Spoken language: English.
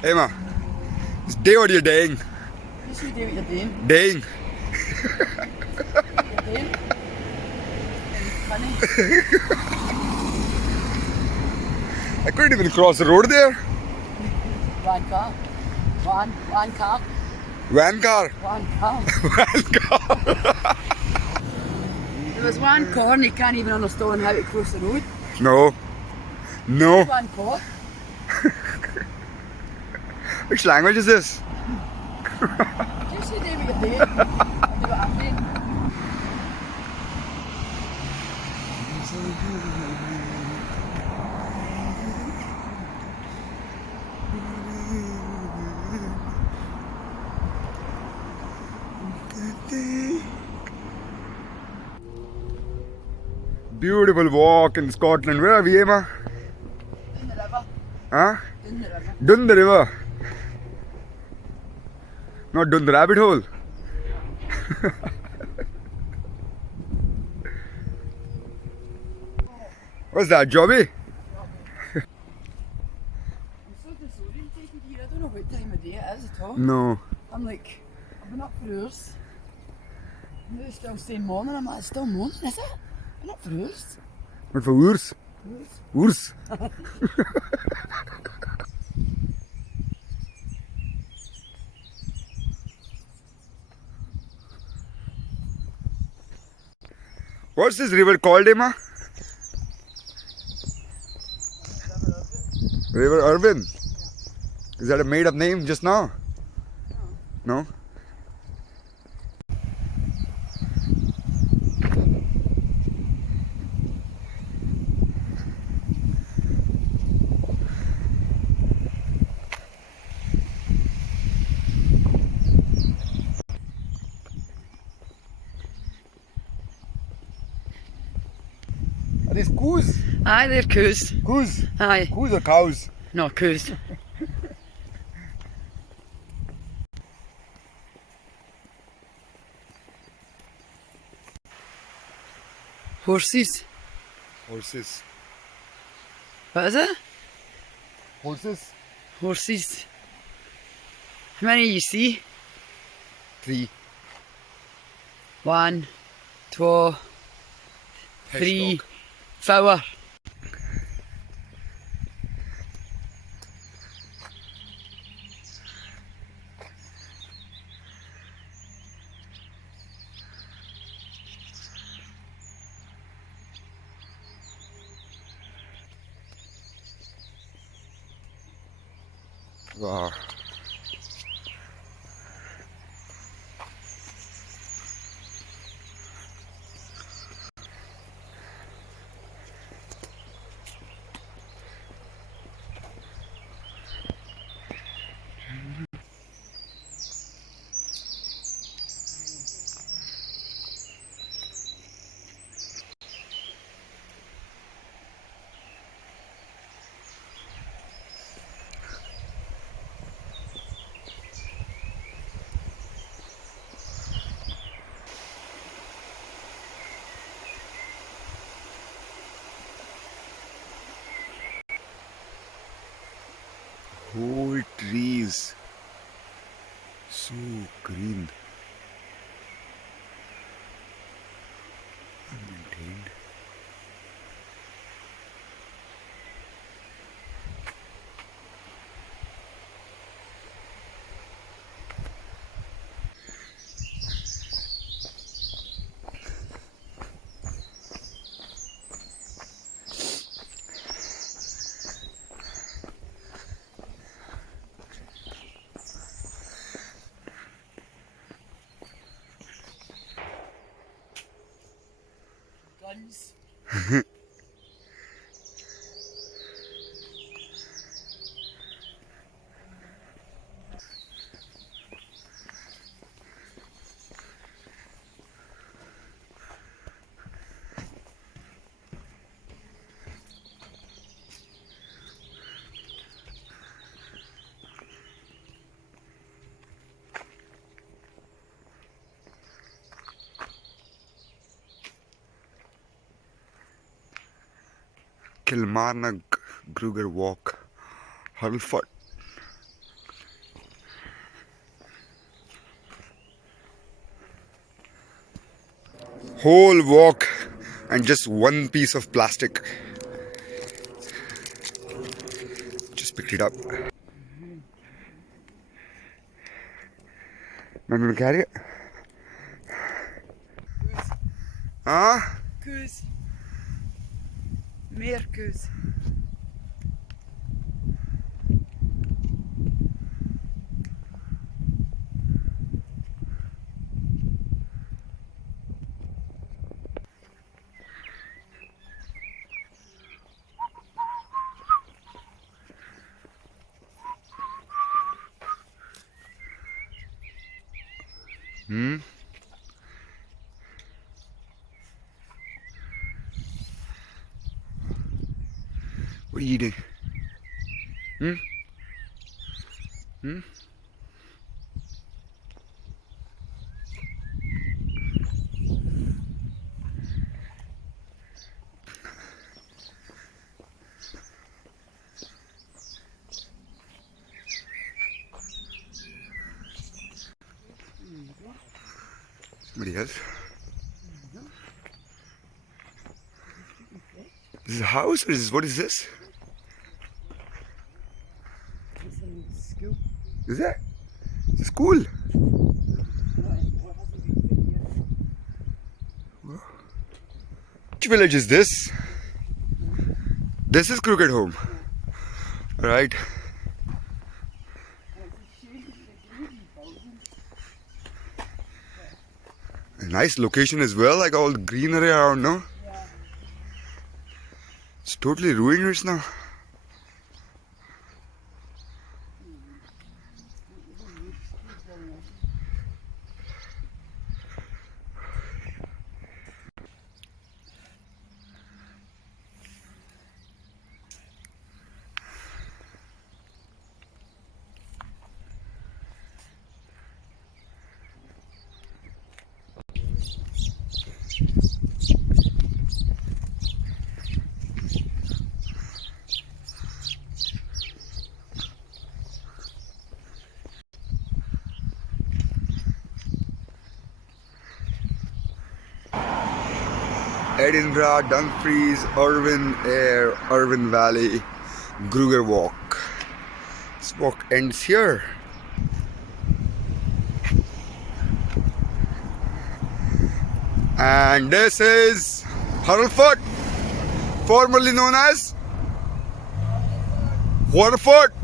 Emma, it's day or you're dying. You should do what you're doing. Dying. You're doing. Funny. I couldn't even cross the road there. One car. One car. Van car. One car. Van car. There was one car and you can't even understand how to cross the road. No. No. One car. Which language is this? You should do what you're doing. I'll do what I'm doing. Beautiful walk in Scotland. Where are we, Emma? In the river. Huh? In the river. Dun the river. Not Dun the rabbit hole. What's that, Jobby? I'm so disorientated here. I don't know what time of day it is at all. No. I'm like, I've been up for hours. They're still saying morning. I'm like, it's still morning, is it? I've been up for hours. What for Urs? Hours. Urs? What's this river called, Emma? River Irvine. Is that a made up name just now? No? Are these coos? Aye, they're coos. Coos? Aye. Coos or cows? No, coos. Horses. Horses. What is it? Horses? Horses. How many you see? 3. 1, 2, 3, Hedgehog. 4. Wow. Whole trees. So green. Unmaintained. Guns. Kilmarnock, Gruger Walk, Hurlford. whole walk and just one piece of plastic. Just picked it up. I'm gonna carry it. Huh? Keus. Meer keus. What are you eating? Somebody else? This is a house or what is this? It's a school. Is that? It's a school. Which village is this? This is Cricket Home. Alright. A nice location as well, like all the greenery around, no? Yeah. It's totally ruinous now. Edinburgh, Dumfries, Irvine Air, Irvine Valley, Gruger Walk. This walk ends here. And this is Hurlford, formerly known as Hurlford.